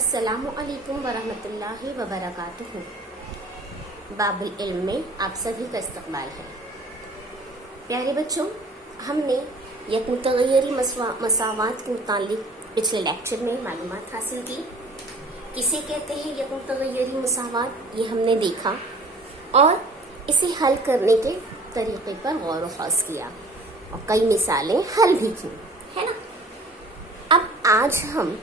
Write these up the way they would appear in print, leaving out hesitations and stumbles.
अस्सलामु अलैकुम वरहमतुल्लाहि वबरकातुहू। बाबुल इल्म में आप सभी का इस्तकबाल है। प्यारे बच्चों, हमने यकमुतगय्यरी मसावात के मुतालिक पिछले लेक्चर में मालूमात हासिल की। किसे कहते हैं यकमुतगय्यरी मसावात, ये हमने देखा और इसे हल करने के तरीके पर गौर ख़ास किया और कई मिसालें हल भी की, है ना। अब आज हम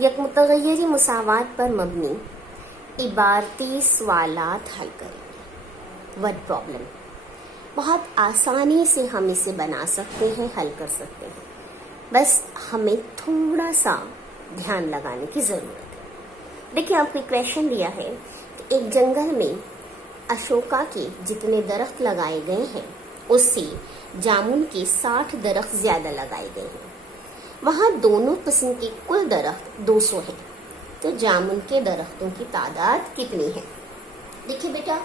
यकमुतगय्यरी मसावात पर मबनी इबारती सवालात हल करेंगे। वर्ड प्रॉब्लम बहुत आसानी से हम इसे बना सकते हैं, हल कर सकते हैं, बस हमें थोड़ा सा ध्यान लगाने की ज़रूरत है। देखिए, आपको क्वेश्चन दिया है कि एक जंगल में अशोका के जितने दरख्त लगाए गए हैं उससे जामुन के 60 दरख्त ज्यादा लगाए गए हैं। वहाँ दोनों किस्म के कुल दरख्त 200 हैं, तो जामुन के दरख्तों की तादाद कितनी है। देखिए बेटा,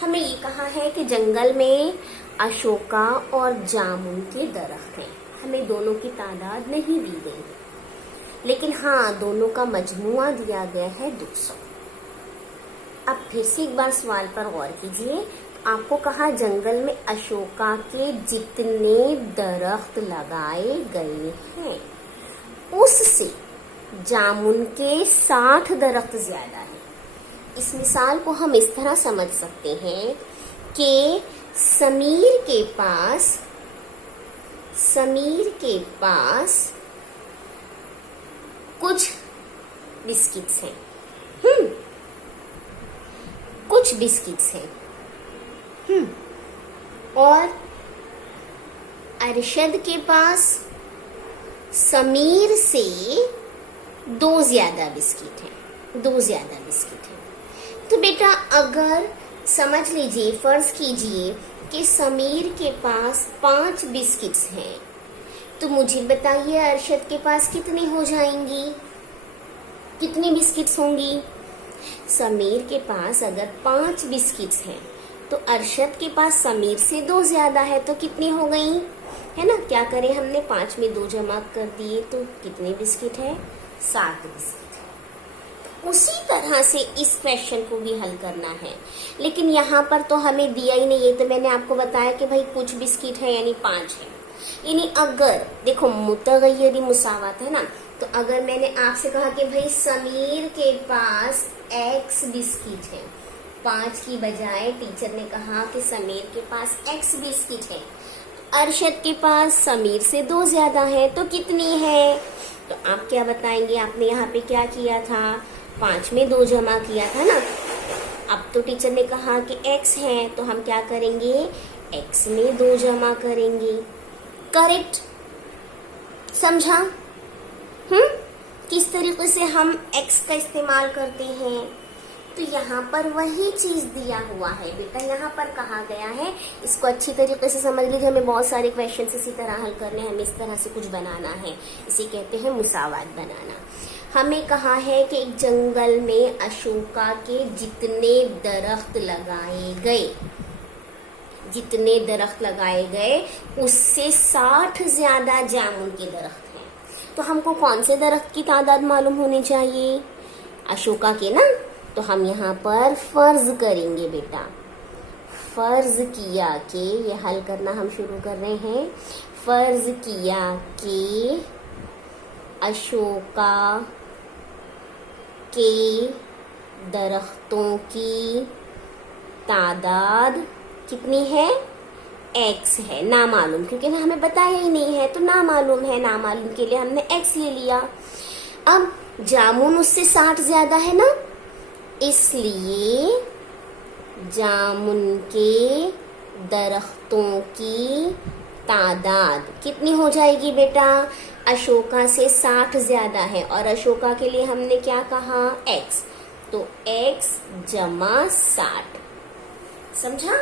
हमें ये कहा है कि जंगल में अशोका और जामुन के दरख्त हैं। हमें दोनों की तादाद नहीं दी गई है, लेकिन हाँ, दोनों का मजमुआ दिया गया है 200। अब फिर से एक बार सवाल पर गौर कीजिए। आपको कहा जंगल में अशोका के जितने दरख्त लगाए गए हैं उससे जामुन के 60 दरख्त ज्यादा है। इस मिसाल को हम इस तरह समझ सकते हैं कि समीर के पास कुछ बिस्किट्स हैं। कुछ बिस्किट्स हैं। और अरशद के पास समीर से 2 ज्यादा बिस्किट हैं। तो बेटा, अगर समझ लीजिए, फर्ज कीजिए कि समीर के पास 5 बिस्किट्स हैं, तो मुझे बताइए अरशद के पास कितनी हो जाएंगी, कितनी बिस्किट्स होंगी। समीर के पास अगर 5 बिस्किट्स हैं तो अरशद के पास समीर से 2 ज्यादा है, तो कितनी हो गई, है ना। क्या करें, हमने 5 में 2 जमा कर दिए तो कितने बिस्किट है, 7 बिस्किट। उसी तरह से इस क्वेश्चन को भी हल करना है, लेकिन यहाँ पर तो हमें दिया ही नहीं है। तो मैंने आपको बताया कि भाई कुछ बिस्किट है यानी 5 है। यानी अगर देखो, मुतगय्यरी मुसावात है ना, तो अगर मैंने आपसे कहा कि भाई समीर के पास x बिस्किट है, 5 की बजाय टीचर ने कहा कि समीर के पास x बिस्किट है, अरशद के पास समीर से 2 ज्यादा है, तो कितनी है। तो आप क्या बताएंगे, आपने यहाँ पे क्या किया था, 5 में 2 जमा किया था ना। अब तो टीचर ने कहा कि x है, तो हम क्या करेंगे, x में 2 जमा करेंगे। करेक्ट, समझा। किस तरीके से हम x का इस्तेमाल करते हैं। तो यहाँ पर वही चीज दिया हुआ है बेटा, यहाँ पर कहा गया है। इसको अच्छी तरीके से समझ लीजिए। हमें बहुत सारे क्वेश्चन इसी तरह हल करने हैं, हमें इस तरह से कुछ बनाना है। इसे कहते हैं मुसावात बनाना। हमें कहा है कि एक जंगल में अशोका के जितने दरख्त लगाए गए उससे 60 ज्यादा जामुन के दरख्त हैं। तो हमको कौन से दरख्त की तादाद मालूम होनी चाहिए, अशोका के ना। तो हम यहाँ पर फर्ज करेंगे बेटा, फर्ज किया कि ये हल करना हम शुरू कर रहे हैं। फर्ज किया कि अशोका के दरख्तों की तादाद कितनी है, x है, ना मालूम, क्योंकि हमें बताया ही नहीं है तो ना मालूम है। ना मालूम के लिए हमने x ले लिया। अब जामुन उससे 60 ज्यादा है ना, इसलिए जामुन के दरख्तों की तादाद कितनी हो जाएगी बेटा, अशोका से 60 ज्यादा है और अशोका के लिए हमने क्या कहा, x, तो x जमा 60। समझा,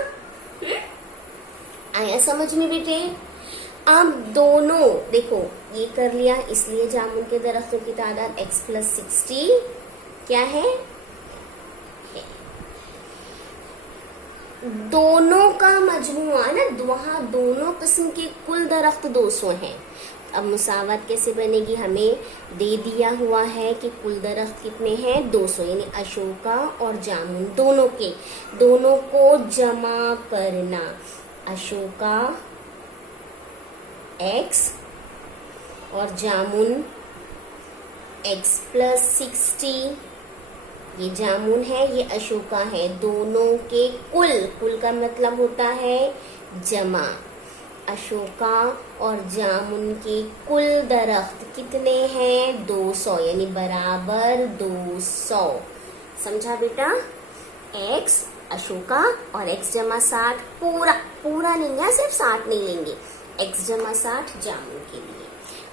आया समझ में बेटे। अब दोनों देखो, ये कर लिया, इसलिए जामुन के दरख्तों की तादाद x + 60 क्या है, दोनों का मजमुआ ना, वहाँ दोनों किस्म के कुल दरख्त 200 हैं। अब मुसावत कैसे बनेगी, हमें दे दिया हुआ है कि कुल दरख्त कितने हैं 200, यानी अशोका और जामुन दोनों को जमा करना। अशोका x और जामुन x प्लस 60, ये जामुन है ये अशोका है, दोनों के कुल का मतलब होता है जमा। अशोका और जामुन के कुल दरख्त कितने हैं 200, यानी बराबर 200। समझा बेटा? x अशोका और x जमा 60 पूरा नहीं है, सिर्फ 60 नहीं लेंगे, x जमा 60 जामुन के लिए।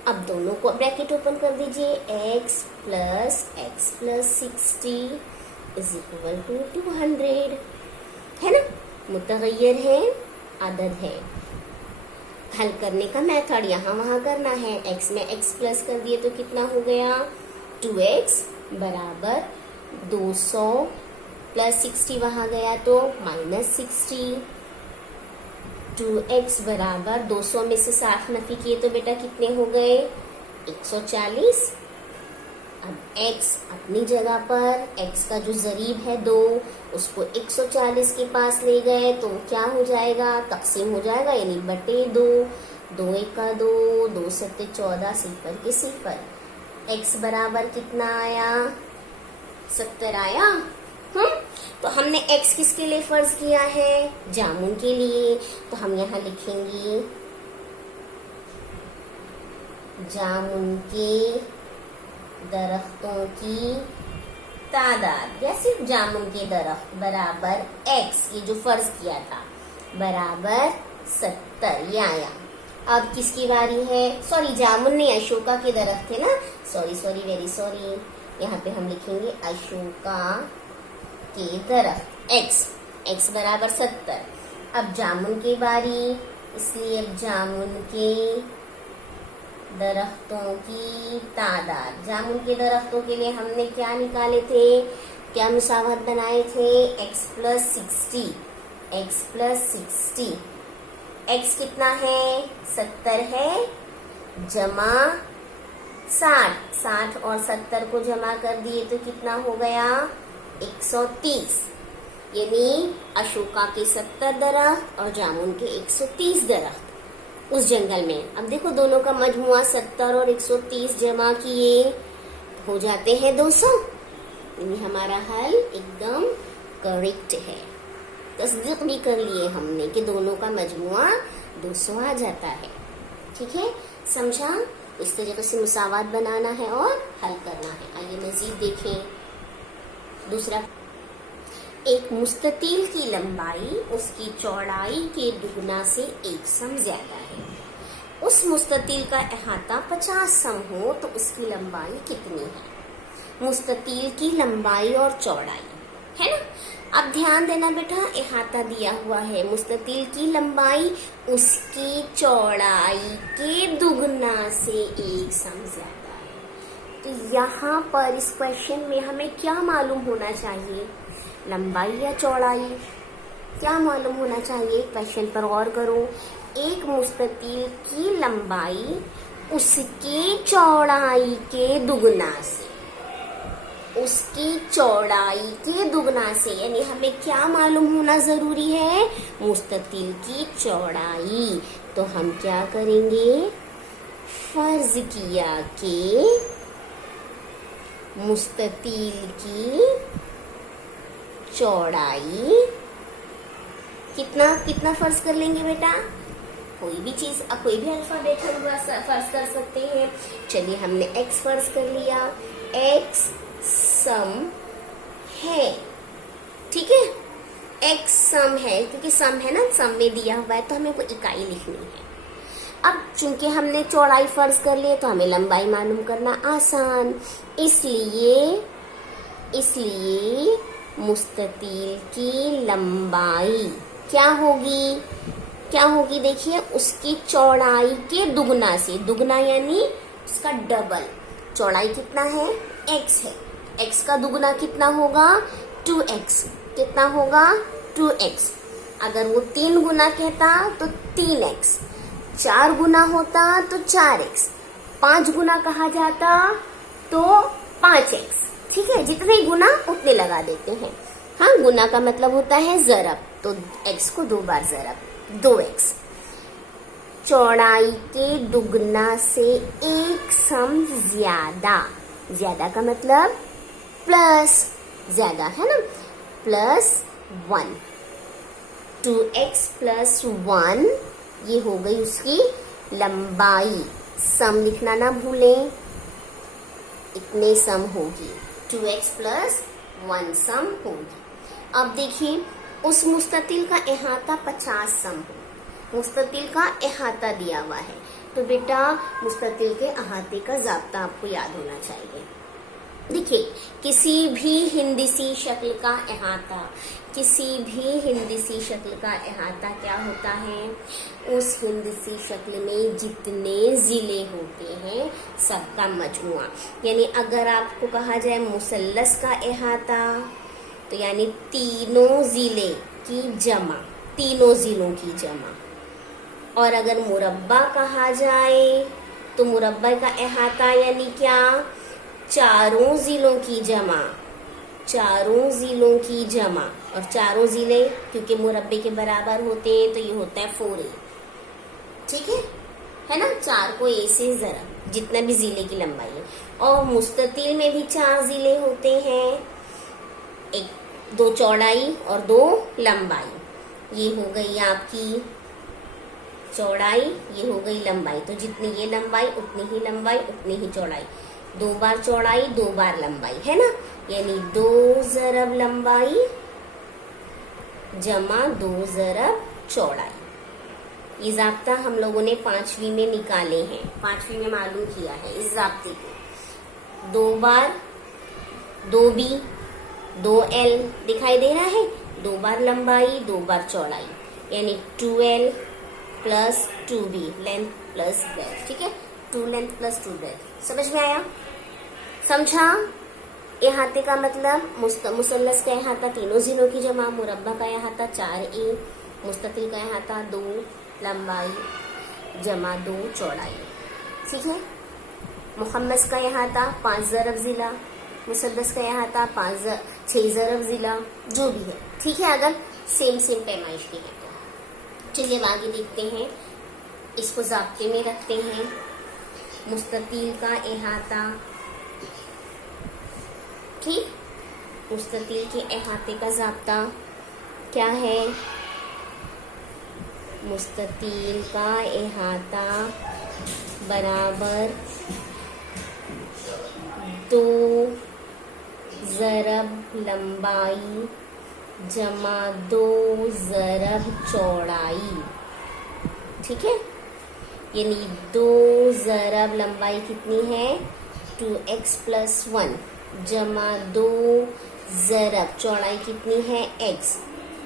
अब दोनों को ब्रैकेट ओपन कर दीजिए, x plus 60 is equal to 200, है ना? मुतगय्यर है, अदद है। हल करने का मेथड यहाँ वहां करना है। x में x प्लस कर दिए तो कितना हो गया 2x बराबर 200 प्लस 60 वहां गया तो माइनस 60। 2x बराबर 200 में से 60 नफी किए तो बेटा कितने हो गए 140। अब x अपनी जगह पर, x का जो जरीब है 2 उसको 140 के पास ले गए तो क्या हो जाएगा, तकसीम हो जाएगा, यानी बटे 2, 2 1 का 2, 2 7 14, 0 के 0। x बराबर कितना आया 70 आया। तो हमने x किसके लिए फर्ज किया है, जामुन के लिए, तो हम यहाँ लिखेंगे जामुन के दरख्तों की तादाद, या सिर्फ जामुन के दरख्त बराबर x, ये जो फर्ज किया था बराबर 70, ये आया। अब किसकी बारी है, सॉरी जामुन नहीं अशोका के दरख्त थे ना, सॉरी वेरी सॉरी, यहाँ पे हम लिखेंगे अशोका के दरख्त x बराबर 70। अब जामुन की बारी, इसलिए अब जामुन के दरख्तों की तादाद, जामुन के दरख्तों के लिए हमने क्या निकाले थे, क्या मुसावत बनाए थे, x प्लस 60, x कितना है 70 है, जमा 60 और 70 को जमा कर दिए तो कितना हो गया 130, यानी अशोका के 70 दरख्त और जामुन के 130 दरख्त उस जंगल में। अब देखो दोनों का मजमुआ 70 और 130 जमा किए हो जाते हैं 200, यानी हमारा हल एकदम करेक्ट है। तस्दीक भी कर लिए हमने कि दोनों का मजमुआ 200 आ जाता है। ठीक है, समझा? इस तरीके से मुसावात बनाना है और हल करना है। आइए मजीद देखें। दूसरा, एक मुस्ततील की लंबाई उसकी चौड़ाई के दुगना से 1 सम ज्यादा है। उस मुस्ततील का अहाता 50 सम हो तो उसकी लंबाई कितनी है? मुस्ततील की लंबाई और चौड़ाई है ना। अब ध्यान देना बेटा, अहाता दिया हुआ है, मुस्ततील की लंबाई उसकी चौड़ाई के दुगना से 1 सम ज्यादा है। तो यहाँ पर इस क्वेश्चन में हमें क्या मालूम होना चाहिए, लंबाई या चौड़ाई? क्या मालूम होना चाहिए? क्वेश्चन पर गौर करो। एक मुस्ततील की लंबाई उसकी चौड़ाई के दुगना से, उसकी चौड़ाई के दुगना से, यानी हमें क्या मालूम होना जरूरी है, मुस्ततील की चौड़ाई। तो हम क्या करेंगे, फर्ज किया कि मुस्ततील की चौड़ाई कितना फर्ज कर लेंगे बेटा, कोई भी चीज, कोई भी अल्फाबेट हम फर्ज कर सकते हैं। चलिए हमने x फर्ज कर लिया, x सम है, ठीक है, x सम है, क्योंकि सम है ना, सम में दिया हुआ है तो हमें वो इकाई लिखनी है। अब चूंकि हमने चौड़ाई फर्ज कर लिए तो हमें लंबाई मालूम करना आसान, इसलिए मुस्ततील की लंबाई क्या होगी देखिए, उसकी चौड़ाई के दुगना से, दुगना यानी उसका डबल। चौड़ाई कितना है, x है, x का दुगना कितना होगा 2x, कितना होगा 2x। अगर वो 3 गुना कहता तो 3x, 4 गुना होता तो 4x, 5 गुना कहा जाता तो 5x। ठीक है, जितने गुना उतने लगा देते हैं। हाँ, गुना का मतलब होता है जरब, तो x को 2 बार जरब 2x। चौड़ाई के दुगना से 1 सम ज्यादा, ज्यादा का मतलब प्लस, ज्यादा है ना, +1। 2x + 1 ये हो गई उसकी लंबाई। सम लिखना ना भूलें, इतने सम होगी, 2x + 1 सम होगी। अब देखिए, उस मुस्ततिल का अहाता 50 सम हो। मुस्ततिल का अहाता दिया हुआ है, तो बेटा मुस्ततिल के अहाते का ज़ाब्ता आपको याद होना चाहिए। देखिए, किसी भी हिंदसी शक्ल का अहाता, किसी भी हिंदसी शक्ल का अहाता क्या होता है, उस हिंदसी शक्ल में जितने जिले होते हैं सबका मजमुआ। यानी अगर आपको कहा जाए मुसल्लस का अहाता, तो यानी तीनों जिले की जमा, तीनों जिलों की जमा। और अगर मुरब्बा कहा जाए तो मुरब्बा का अहाता यानी क्या, चारों जिलों की जमा, चारों जिलों की जमा। और चारों जिले क्योंकि मुरब्बे के बराबर होते हैं तो ये होता है 4a। ठीक है ना, 4 को a से जरा, जितना भी जिले की लंबाई है। और मुस्ततिल में भी 4 जिले होते हैं, 2 चौड़ाई और 2 लंबाई। ये हो गई आपकी चौड़ाई, ये हो गई लंबाई। तो जितनी ये लंबाई उतनी ही लंबाई उतनी ही चौड़ाई, 2 बार चौड़ाई 2 बार लंबाई, है ना। यानी 2 ज़रब लंबाई जमा 2 ज़रब चौड़ाई। ये ज़ाब्ता हम लोगों ने 5वीं में निकाले हैं, 5वीं में मालूम किया है इस ज़ाब्ते को। 2 बार 2b 2l दिखाई दे रहा है, 2 बार लंबाई 2 बार चौड़ाई, यानी 2l + 2b, length plus breadth. ठीक है, 2 लेंथ + 2 ब्रेथ। समझ में आया, समझा। अहाते का मतलब मुसल्लस का अहाता तीनों जिलों की जमा, मुरब्बा का अहाता 4a, मुस्ततिल का अहाता 2 लंबाई जमा 2 चौड़ाई। ठीक है, मुखम्मस का अहाता 5 ज़रब जिला, मुसद्दस का अहाता 6 ज़रब जिला, जो भी है। ठीक है, अगर सेम पैमाइश की है तो। चलिए आगे देखते हैं, इसको ज़ाब्ते में रखते हैं। मुस्ततिल का अहाता, ठीक, मुस्ततिल के अहाते का ज़ाब्ता क्या है, मुस्ततिल का अहाता बराबर 2 ज़रब लंबाई जमा 2 ज़रब चौड़ाई। ठीक है, यानी 2 ज़रब लंबाई कितनी है, 2x + 1 जमा 2 ज़रब चौड़ाई कितनी है, x,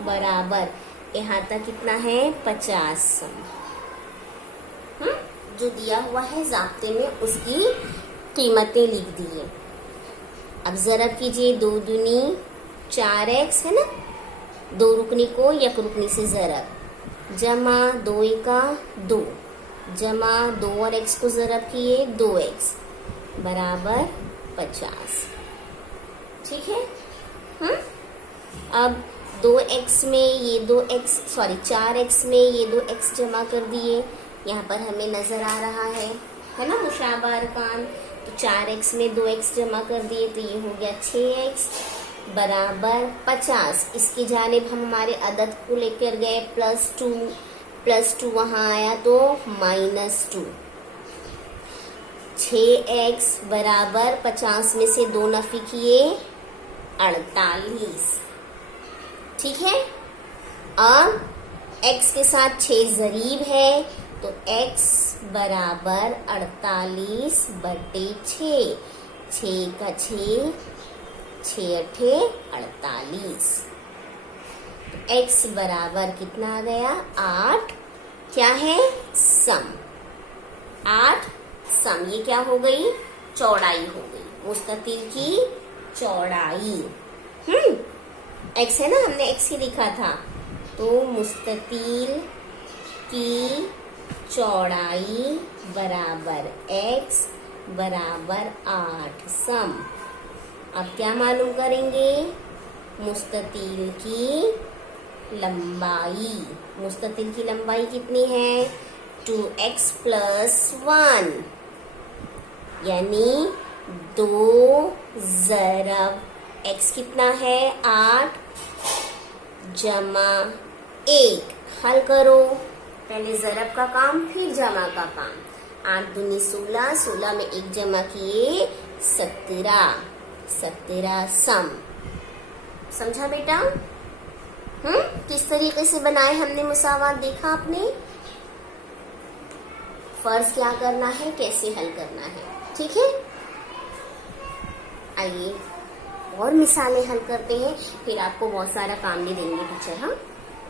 बराबर अहाता कितना है, 50 सम। जो दिया हुआ है ज़ाब्ते में उसकी कीमतें लिख दिए। अब ज़रब कीजिए, 2 दूनी 4x है ना, 2 रुकनी को 1 रुकनी से ज़रब, जमा 2 एका 2, जमा 2 और x को ज़रब किए 2x, बराबर 50। ठीक है, अब 2x में ये 4x में ये 2x जमा कर दिए, यहाँ पर हमें नजर आ रहा है ना मुशाबा अरकान। तो 4x में 2x जमा कर दिए तो ये हो गया 6x बराबर 50। इसकी जानिब हम हमारे अदद को लेकर गए +2 वहां आया तो -2। 6x बराबर 50 में से 2 नफी किए 48। ठीक है, अब x के साथ 6 ज़रीब है तो x बराबर 48/6, 6 का 6, 6 अठे 48। x बराबर कितना आ गया, 8। क्या है, सम, 8 सम। ये क्या हो गई, चौड़ाई हो गई, मुस्ततिल की चौड़ाई। x है ना, हमने x ही लिखा था, तो मुस्ततिल की चौड़ाई बराबर x बराबर 8 सम। अब क्या मालूम करेंगे? मुस्ततील की लंबाई। मुस्ततील की लंबाई कितनी है? 2x प्लस 1, यानी 2 ज़रब x कितना है? 8 जमा 1। हल करो, पहले ज़रब का काम फिर जमा का काम। 8 दूनी 16, 16 में 1 जमा किए 17, 17 सम। समझा बेटा? किस तरीके से बनाए हमने मुसावात, देखा आपने? फर्ज क्या करना है, कैसे हल करना है, ठीक है? आइए और मिसालें हल करते हैं, फिर आपको बहुत सारा काम भी देंगे टीचर। हाँ,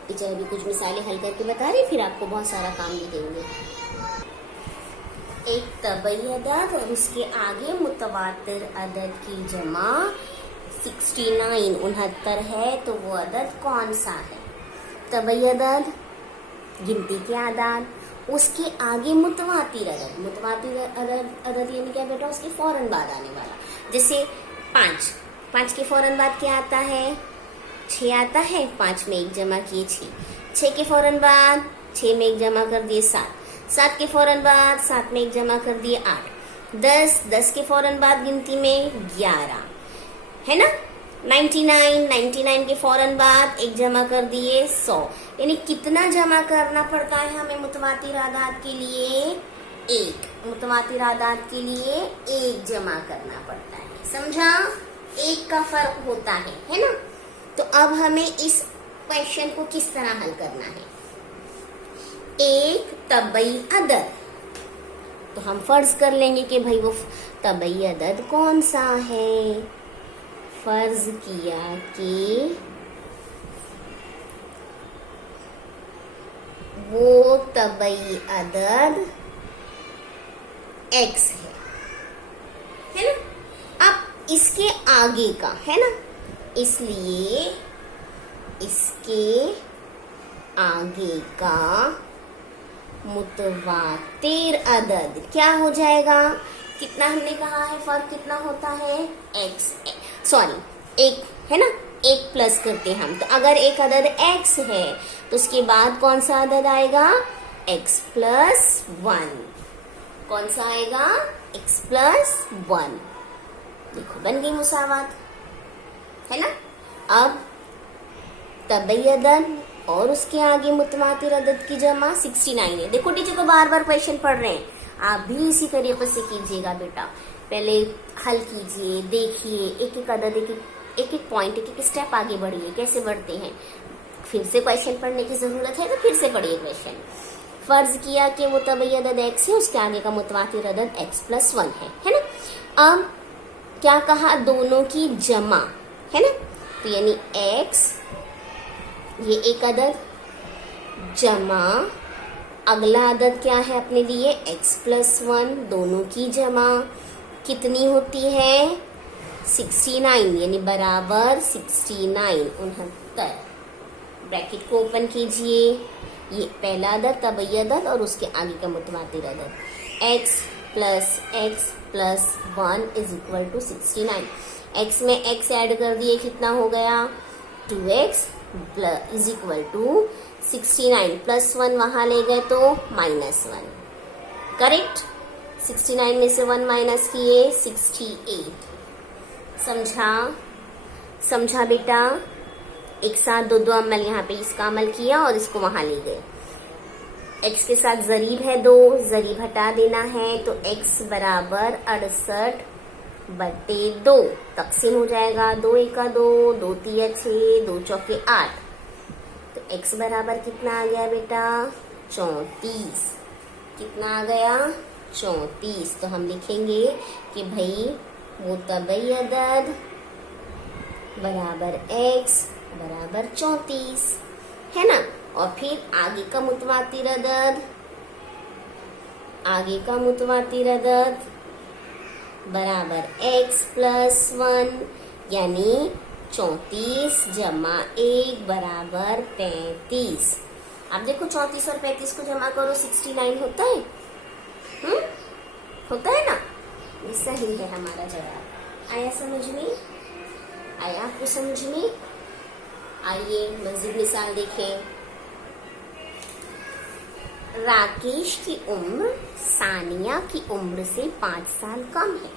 टीचर अभी कुछ मिसालें हल करके बता रहे, फिर आपको बहुत सारा काम भी देंगे। एक तबई अदद और उसके आगे मुतवातिर अदद की जमा 69 69 है, तो वो अदद कौन सा है? तबई अदद गिनती के आदाद, उसके आगे मुतवातिर अदद। मुतवातिर अदद यानी क्या बेटा? उसके फौरन बाद आने वाला। जैसे 5, 5 के फौरन बाद क्या आता है? 6 आता है। 5 में 1 जमा किए 6, 6 के फौरन बाद 6 में 1 जमा कर दिए 7, 7 के फौरन बाद 7 में 1 जमा कर दिए 8, 10, 10 के फौरन बाद गिनती में 11, है ना? 99, 99 के फौरन बाद 1 जमा कर दिए 100। यानी कितना जमा करना पड़ता है हमें मुतवातिर आदाद के लिए? 1। मुतवातिर आदाद के लिए 1 जमा करना पड़ता है। समझा? 1 का फर्क होता है ना? तो अब हमें इस क्वेश्चन को किस तरह हल करना है? एक तबई अदद, तो हम फर्ज कर लेंगे कि भाई वो तबई अदद कौन सा है। फर्ज किया कि वो तबई अदद x है ना? अब इसके आगे का है ना, इसलिए इसके आगे का मुतवातिर अदद क्या हो जाएगा? कितना हमने कहा है फर्क कितना होता है? x, सॉरी 1 है ना, 1 प्लस करते हैं हम। तो अगर एक अदद x है तो उसके बाद कौन सा अदद आएगा? x plus 1। कौन सा आएगा? x plus 1। देखो बन गई मुसावात, है ना? अब तबई अदद और उसके आगे मुतवातिर अदद की जमा 69 है। देखो टीचर को बार बार क्वेश्चन पढ़ रहे हैं, आप भी इसी तरीके से कीजिएगा बेटा। पहले हल कीजिए, देखिए, एक एक अदद, एक एक पॉइंट, एक एक स्टेप आगे बढ़िए। कैसे बढ़ते हैं? फिर से क्वेश्चन पढ़ने की जरूरत है तो फिर से पढ़िए क्वेश्चन। फर्ज किया कि वो तबई अदद x है, उसके आगे का मुतवातिर अदद x प्लस 1 है ना? अब क्या कहा? दोनों की जमा, है ना? तो यानी x, ये एक अदद, जमा अगला अदद क्या है अपने लिए? x plus 1। दोनों की जमा कितनी होती है? 69, यानी बराबर 69 69। ब्रैकेट को ओपन कीजिए। ये पहला अदद तबई अदद और उसके आगे का मुतवातिर अदद x plus 1 is equal to 69। x में x ऐड कर दिए, कितना हो गया? 2x is equal to 69 plus 1 वहां ले गए तो -1। करेक्ट? 69 में से 1 माइनस किए 68। समझा बेटा? एक साथ दो अमल, यहाँ पे इसका अमल किया और इसको वहां ले गए। x के साथ जरीब है 2, जरीब हटा देना है तो x बराबर 68/2 तकसीम हो जाएगा। 2 एका 2, 2 तिया 6, 2 चौके 8। तो x बराबर कितना आ गया बेटा? 34। कितना आ गया? 34। तो हम लिखेंगे कि भाई वो तबई अदद बराबर x बराबर 34, है ना? और फिर आगे का मुतवातिर अदद बराबर x प्लस 1, यानी 34 जमा 1 बराबर 35। आप देखो 34 और 35 को जमा करो 69 होता है। होता है ना? ये सही है हमारा जवाब। आया समझ में? आया आपको समझ में? आइए मज़ीद मिसाल देखें। राकेश की उम्र सानिया की उम्र से 5 साल कम है।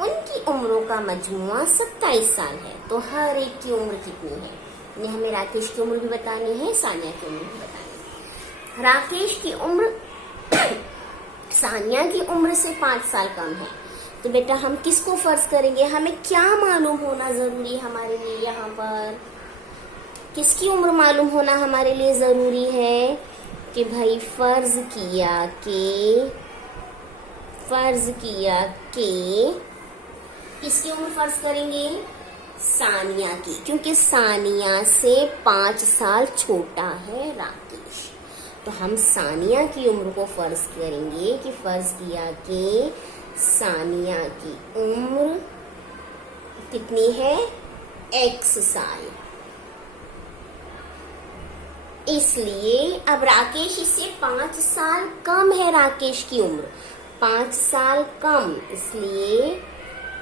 उनकी उम्रों का मजमुआ 27 साल है, तो हर एक की उम्र कितनी है? ये हमें राकेश की उम्र भी बतानी है, सानिया की उम्र भी बतानी है। राकेश की उम्र सानिया की उम्र से 5 साल कम है, तो बेटा हम किसको फर्ज करेंगे? हमें क्या मालूम होना जरूरी है हमारे लिए? यहाँ पर किसकी उम्र मालूम होना हमारे लिए जरूरी है? कि भाई फर्ज किया कि किसकी उम्र फर्ज करेंगे? सानिया की, क्योंकि सानिया से 5 साल छोटा है राकेश। तो हम सानिया की उम्र को फर्ज करेंगे कि फर्ज किया कि सानिया की उम्र कितनी है? x साल। इसलिए अब राकेश इससे 5 साल कम है, राकेश की उम्र 5 साल कम, इसलिए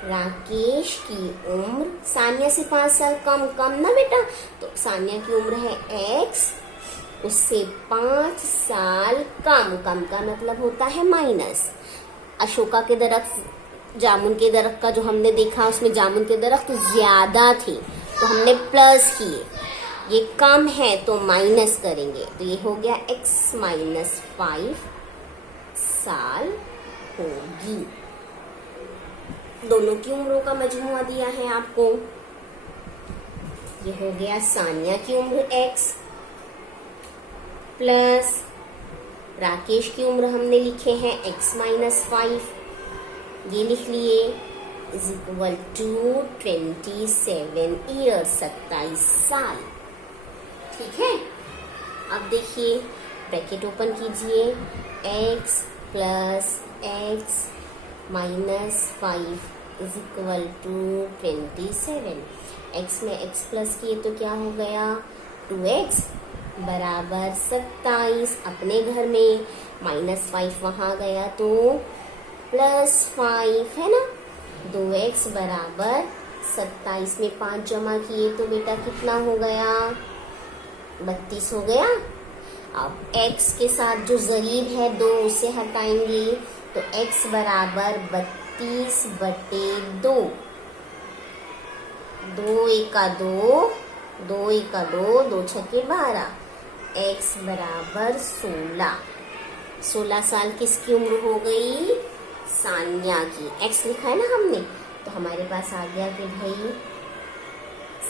राकेश की उम्र सानिया से 5 साल कम ना बेटा। तो सानिया की उम्र है x, उससे 5 साल कम का मतलब होता है माइनस। अशोका के दरख्त, जामुन के दरख्त का जो हमने देखा, उसमें जामुन के दरख्त ज्यादा थे तो हमने प्लस किए, ये कम है तो माइनस करेंगे, तो ये हो गया x माइनस 5 साल होगी। दोनों की उम्रों का मजमुआ दिया है आपको। ये हो गया सानिया की उम्र x प्लस राकेश की उम्र हमने लिखे हैं x माइनस 5, ये लिख लिए, इज इक्वल टू 27 ईयर्स, 27 साल। ठीक है, अब देखिए ब्रैकेट ओपन कीजिए, x plus x minus 5 is equal to 27। x में x प्लस किए तो क्या हो गया? 2x बराबर 27, अपने घर में माइनस 5 वहां गया तो प्लस 5 है ना। 2x बराबर 27 में 5 जमा किए तो बेटा कितना हो गया? 32 हो गया। अब x के साथ जो जरीब है 2 उसे हटाएंगे तो x बराबर 32/2, 2 एका 2, 2 एका 2, 2 छक्के 12, x बराबर 16। 16 साल किसकी उम्र हो गई? सानिया की। x लिखा है ना हमने, तो हमारे पास आ गया कि भाई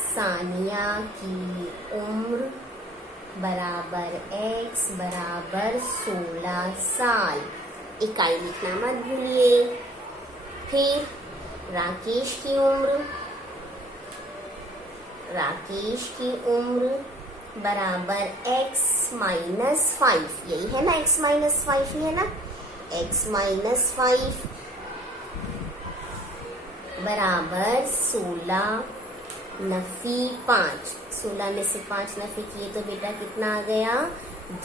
सानिया की उम्र बराबर x बराबर 16 साल। इकाई लिखना मत भूलिए। फिर राकेश की उम्र बराबर x माइनस 5, यही है ना, x माइनस 5 ही है ना। x माइनस 5 बराबर 16 नफी 5, 16 में से 5 नफी किए तो बेटा कितना आ गया?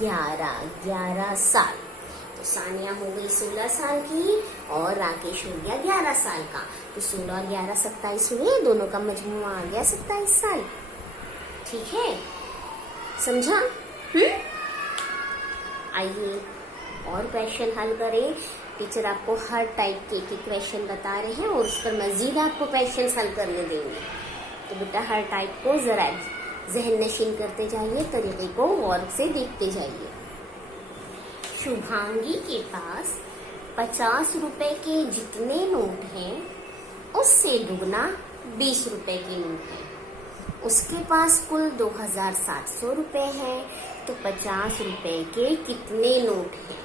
11 साल। तो सानिया हो गई 16 साल की और राकेश हो गया 11 साल का। तो 16 और 11 27 हुए, दोनों का मजमुआ आ गया 27 साल। ठीक है, समझा? आइए और क्वेश्चन हल करें। टीचर आपको हर टाइप के एक क्वेश्चन बता रहे हैं और उस पर मजीद आपको क्वेश्चन हल करने देंगे। तो बेटा हर टाइप को जरा जहन नशीन करते जाइए, तरीके को गौर से देखते जाइए। शुभांगी के पास 50 रुपए के जितने नोट हैं उससे दुगना 20 रुपए के नोट हैं। उसके पास कुल 2700 रुपए हैं, तो 50 रुपए के कितने नोट हैं?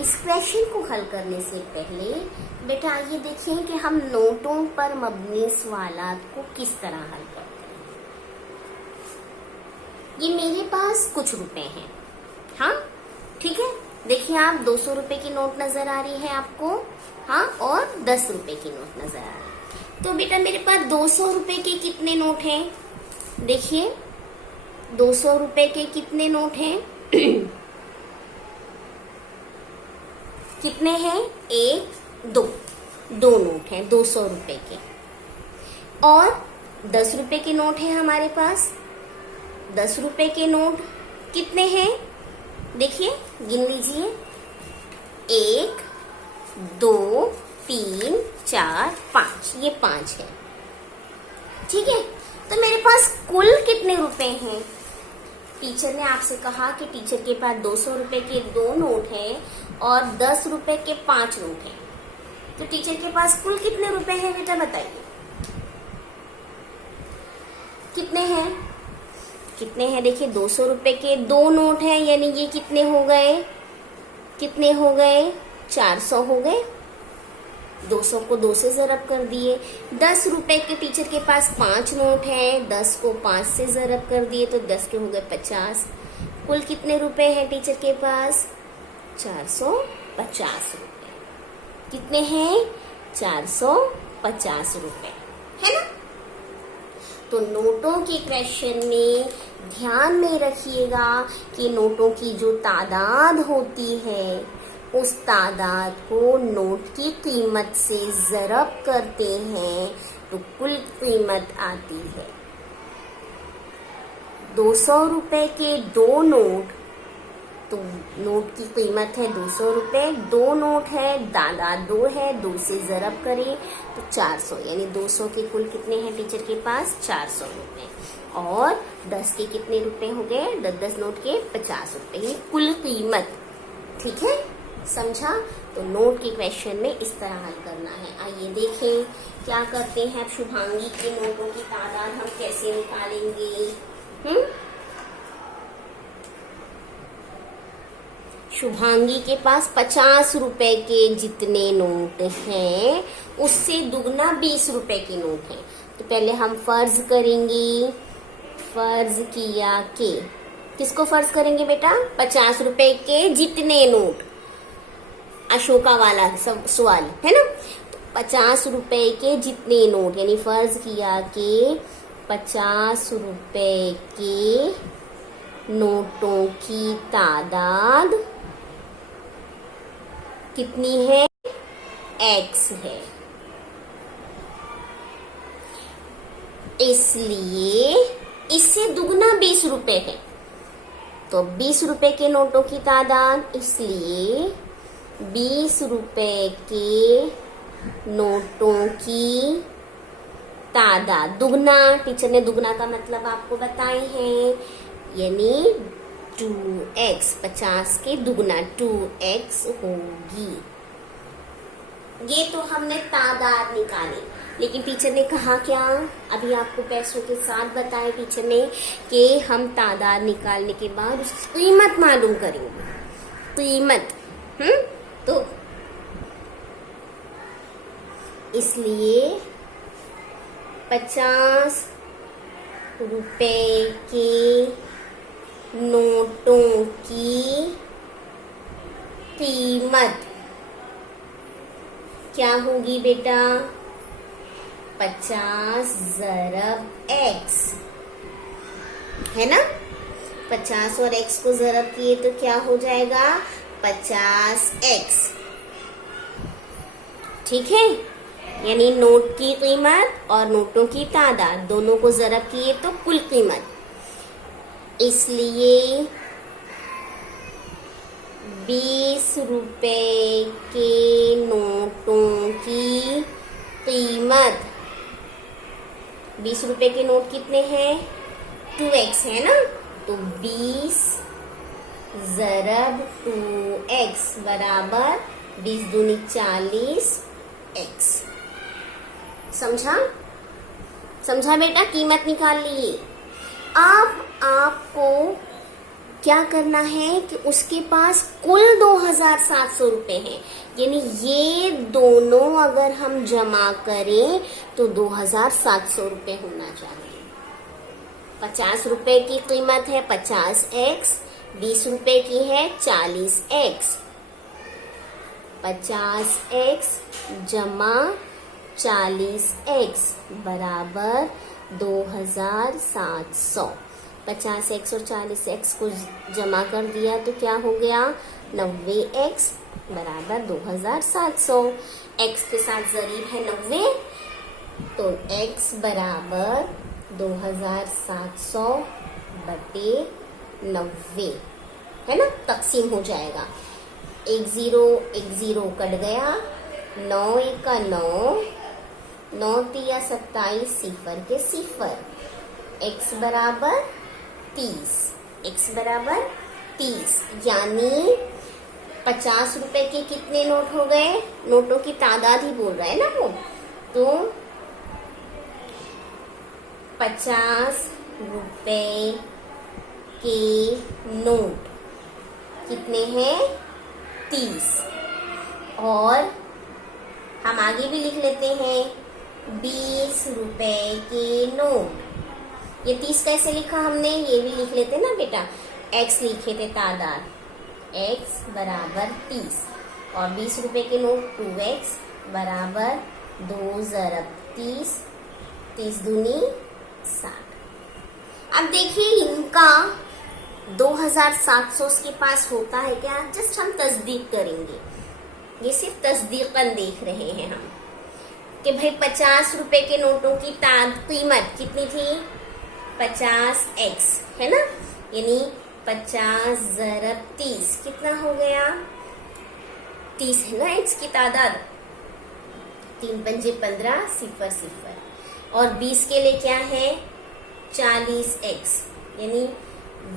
इस क्वेश्चन को हल करने से पहले बेटा आइए देखें कि हम नोटों पर मबनी सवालात को किस तरह हल करते हैं। ये मेरे पास कुछ रुपए हैं, हाँ ठीक है। देखिए आप 200 रुपए की नोट नजर आ रही है आपको, हाँ, और 10 रुपए की नोट नजर आ रही है। तो बेटा मेरे पास 200 रुपए के कितने नोट हैं? देखिए ₹200 के कितने नोट हैं? कितने हैं? 1, 2, 2 नोट हैं ₹200 के। और ₹10 के नोट हैं हमारे पास। ₹10 के नोट कितने हैं? देखिए, गिन लीजिए। 1, 2, 3, 4, 5, ये 5 है। ठीक है, तो मेरे पास कुल कितने रुपए हैं? टीचर ने आपसे कहा कि टीचर के पास ₹200 के 2 नोट हैं और ₹10 के 5 नोट हैं। तो टीचर के पास कुल कितने रुपए हैं बेटा, बताइए। कितने हैं? कितने हैं? देखिए, ₹200 के 2 नोट हैं, यानी ये कितने हो गए? कितने हो गए? 400 हो गए। 200 को 2 से ज़रब कर दिए। ₹10 के टीचर के पास 5 नोट हैं, 10 को 5 से ज़रब कर दिए तो 10 के हो गए 50। कुल कितने रुपए हैं टीचर के पास? 450 रुपए। कितने हैं? 450 रुपए, है ना? तो नोटों के क्वेश्चन में ध्यान में रखिएगा कि नोटों की जो तादाद होती है, उस तादाद को नोट की कीमत से ज़रब करते हैं तो कुल कीमत आती है। ₹200 के 2 नोट, तो नोट की कीमत है ₹200। 2 नोट है, तादाद 2 है, 2 से ज़रब करें तो 400, यानी 200 के कुल कितने हैं टीचर के पास? 400 रुपए। और 10 के कितने रुपए हो गए? 10 नोट के 50 रुपए, ये कुल कीमत। ठीक है, समझा? तो नोट के क्वेश्चन में इस तरह हल करना है। आइए देखें क्या करते हैं। अब शुभांगी के नोटों की तादाद हम कैसे निकालेंगे? शुभांगी के पास ₹50 के जितने नोट हैं, उससे दुगना ₹20 के नोट हैं। तो पहले हम फर्ज करेंगे। फर्ज किया कि, किसको फर्ज करेंगे बेटा? ₹50 के जितने नोट, अशोका वाला सब सवाल है ना। तो ₹50 के जितने नोट, यानी फर्ज किया कि ₹50 के नोटों की तादाद कितनी है? X है। इसलिए इससे दुगना ₹20 है। तो ₹20 के नोटों की तादाद, इसलिए ₹20 के नोटों की तादाद दुगना, टीचर ने दुगना का मतलब आपको बताए हैं, यानी 2x, 50 के दुगना 2x होगी। ये तो हमने तादाद निकाली, लेकिन टीचर ने कहा क्या? अभी आपको पैसों के साथ बताया टीचर ने कि हम तादाद निकालने के बाद उसकी कीमत मालूम करेंगे। कीमत, तो इसलिए ₹50 के नोटों की कीमत क्या होगी बेटा? 50 ज़रब x, है ना। 50 और x को ज़रब किए तो क्या हो जाएगा? 50x। ठीक है, यानी नोट की कीमत और नोटों की तादाद दोनों को ज़रब किए तो कुल कीमत। इसलिए ₹20 के नोटों की कीमत, ₹20 के नोट कितने हैं? 2x है ना। तो 20 ज़रब 2x बराबर 20 दूनी 40 x। समझा? समझा बेटा? कीमत निकाल ली। अब आपको क्या करना है कि उसके पास कुल 2700 रुपए हैं, यानी ये दोनों अगर हम जमा करें तो 2700 रुपए होना चाहिए। ₹50 की कीमत है 50x, ₹20 की है 40x। 50x जमा 40x बराबर 2700। 50x और 40x को जमा कर दिया तो क्या हो गया, 90x बराबर 2700। x के साथ जरीब है 90, तो x बराबर 2700 बटे 90 है ना, तकसीम हो जाएगा। एक जीरो कट गया, 9 एका 9, 9 तिया 27, सिफर के सिफर, x बराबर 30, x बराबर 30, यानी 50 रुपए के कितने नोट हो गए, नोटों की तादाद ही बोल रहा है ना वो, तो 50 रुपए के नोट कितने हैं, 30। और हम आगे भी लिख लेते हैं 20 रुपए के नोट। ये 30 कैसे लिखा हमने, ये भी लिख लेते ना बेटा, x लिखे थे तादाद, x बराबर 30 और 20 रुपए के नोट 2x बराबर 2 ज़रब 30, 30 दूनी 60। अब देखिए इनका 2700 के पास होता है क्या, जस्ट हम तस्दीक करेंगे, ये सिर्फ तस्दीकन देख रहे हैं हम कि भाई 50 रुपए के नोटों की कीमत कितनी थी, 50x है ना, यानी 50 ज़रब 30 कितना हो गया, 30 है ना x की तादाद, 3 पंजे 15, सिफर सिफर। और 20 के लिए क्या है, 40x, यानी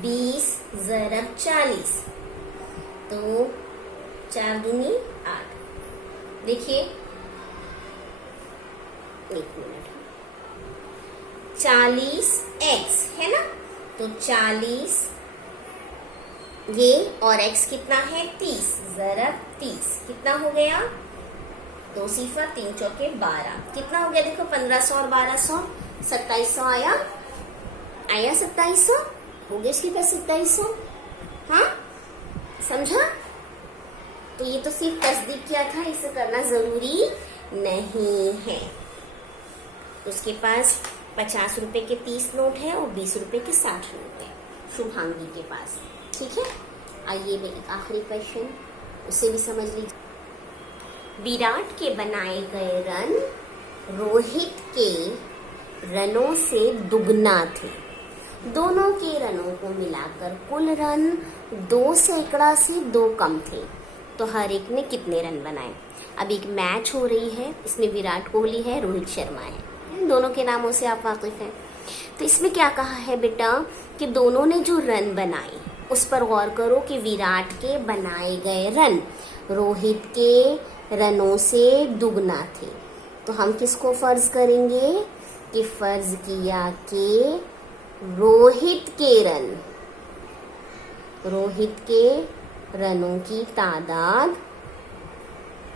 20 ज़रब 40, तो 4 दूनी 8। देखिए एक मिनट, 40x है ना, तो 40 ये और x कितना है, 30 ज़रब 30 कितना हो गया, 2 सिफर 3 चौके 12, कितना हो गया देखो, 1500 और 1200, 2700 आया 2700 हो गया इसके पास 2700। हाँ समझा, तो ये तो सिर्फ तस्दीक किया था, इसे करना जरूरी नहीं है। उसके पास 50 रुपए के 30 नोट है और 20 रुपए के 60 नोट है शुभांगी के पास, ठीक है। आइए एक आखिरी क्वेश्चन, उसे भी समझ लीजिए। विराट के बनाए गए रन रोहित के रनों से दुगना थे, दोनों के रनों को मिलाकर कुल रन 2 सैकड़ा से 2 कम थे, तो हर एक ने कितने रन बनाए। अब एक मैच हो रही है, इसमें विराट कोहली है, रोहित शर्मा है, दोनों के नामों से आप वाकिफ हैं। तो इसमें क्या कहा है बेटा कि दोनों ने जो रन बनाए उस पर गौर करो कि विराट के बनाए गए रन रोहित के रनों से दुगना थे। तो हम किसको फर्ज करेंगे कि फर्ज किया कि रोहित के रनों की तादाद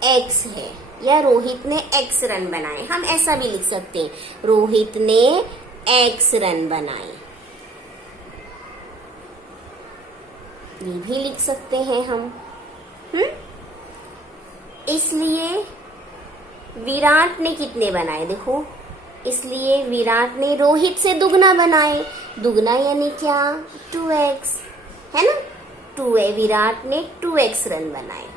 x है, या रोहित ने x रन बनाए, हम ऐसा भी लिख सकते हैं, रोहित ने x रन बनाए, ये भी लिख सकते हैं हम। इसलिए विराट ने कितने बनाए देखो, इसलिए विराट ने रोहित से दुगना बनाए, दुगना यानी क्या, 2x है ना, 2 विराट ने 2x रन बनाए।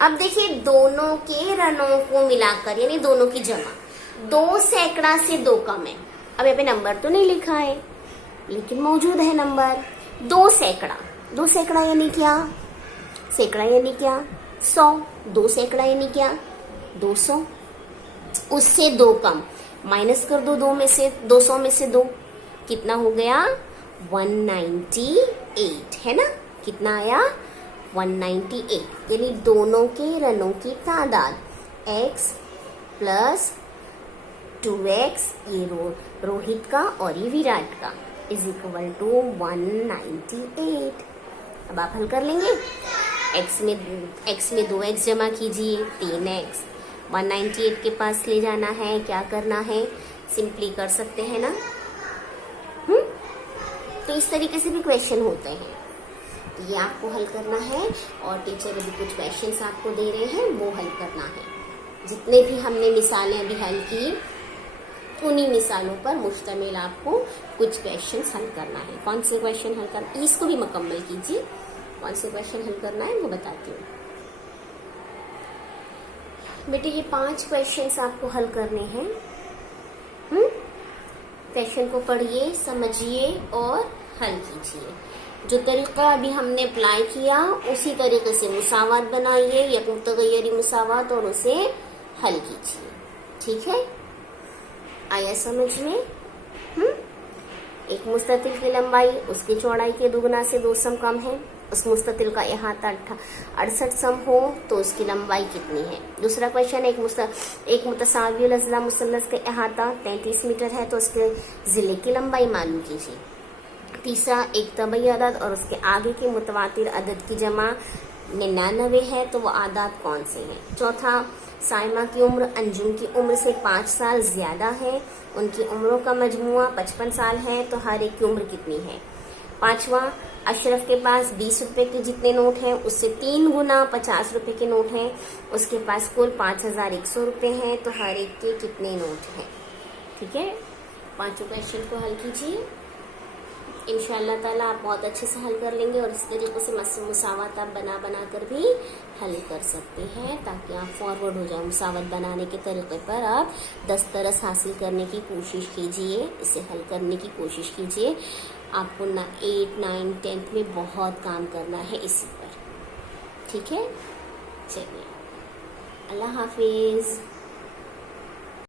अब देखिए दोनों के रनों को मिलाकर यानी दोनों की जमा 2 सैकड़ा से 2 कम है। अब यहाँ पे नंबर तो नहीं लिखा है लेकिन मौजूद है नंबर, 2 सैकड़ा, 2 सैकड़ा यानी क्या, सैकड़ा यानी क्या, 100, 2 सैकड़ा यानी क्या, 200, उससे 2 कम, माइनस कर दो 200 में से 2, कितना हो गया, 198 है ना, कितना आया, 198, यानी दोनों के रनों की तादाद x प्लस 2x, ये रोहित का और ये विराट का, इज इक्वल टू 198। अब आप हल कर लेंगे, x में 2x जमा कीजिए, 3x, 198 के पास ले जाना है, क्या करना है, सिंपली कर सकते हैं ना। तो इस तरीके से भी क्वेश्चन होते हैं, ये आपको हल करना है और टीचर अभी कुछ क्वेश्चंस आपको दे रहे हैं वो हल करना है। जितने भी हमने मिसालें अभी हल की उन्हीं मिसालों पर मुश्तमिल आपको कुछ क्वेश्चन हल करना है। कौन से क्वेश्चन हल करना, इसको भी मुकम्मल कीजिए। कौन से क्वेश्चन हल करना है वो बताती हूँ बेटे। ये 5 क्वेश्चंस आपको हल करने हैं। क्वेश्चन को पढ़िए, समझिए और हल कीजिए। जो तरीका अभी हमने अप्लाई किया उसी तरीके से मुसावात बनाइए या मुतगय्यरी मुसावात और उसे हल कीजिए। ठीक है, आया समझ में? एक मुस्ततिल की लंबाई उसकी चौड़ाई के दुगना से 2 सम कम है। उस मुस्ततिल का अहाता 68 सम हो तो उसकी लंबाई कितनी है। दूसरा क्वेश्चन, एक मुतसावियुल अज़ला मुसल्लस का अहाता 33 मीटर है तो उसके जिले की लंबाई मालूम कीजिए। तीसरा, एक तबई अदद और उसके आगे के मुतवातिर अदद की जमा 99 है तो वो आदात कौन से हैं। चौथा, साइमा की उम्र अंजुम की उम्र से 5 साल ज्यादा है, उनकी उम्रों का मजमुआ 55 साल है तो हर एक की उम्र कितनी है। पांचवा, अशरफ के पास 20 रुपए के जितने नोट हैं उससे 3 गुना 50 रुपए के नोट हैं, उसके पास कुल 5100 रुपए हैं तो हर एक के कितने नोट हैं। ठीक है, 5 क्वेश्चन को हल कीजिए। इंशाअल्लाह ताला आप बहुत अच्छे से हल कर लेंगे और इस तरीके से मुसावत आप बना कर भी हल कर सकते हैं ताकि आप फॉरवर्ड हो जाए। मुसावत बनाने के तरीके पर आप दस्तरस हासिल करने की कोशिश कीजिए, इसे हल करने की कोशिश कीजिए। आपको 8, 9, 10 में बहुत काम करना है इसी पर। ठीक है, चलिए, अल्लाह हाफिज।